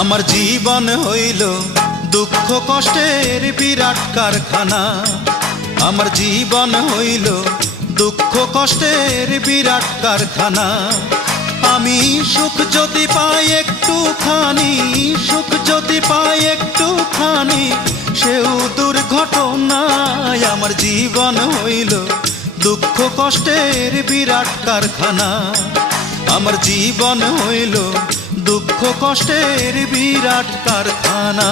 আমার জীবন হইল দুঃখ কষ্টের বিরাট কারখানা। আমার জীবন হইল দুঃখ কষ্টের বিরাট কারখানা। আমি সুখ যদি পাই একটুখানি, সুখ যদি পাই একটুখানি, সেও দুর্ঘটনায়। আমার জীবন হইল দুঃখ কষ্টের বিরাট কারখানা। আমার জীবন হইল দুঃখ কষ্টের বিরাট কারখানা।